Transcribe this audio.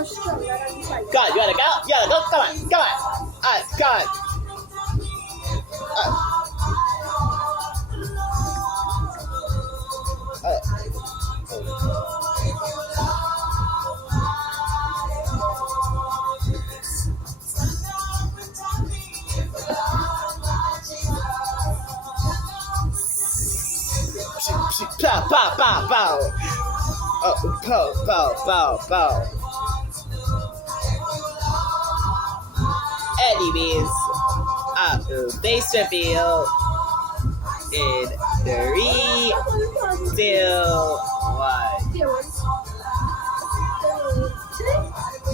God, you gotta go. You gotta go. Come on. Come on. God. Pow, pow, pow, pow. Oh, pow, pow, pow, pow. Anyways, base reveal in 3, 2, 1.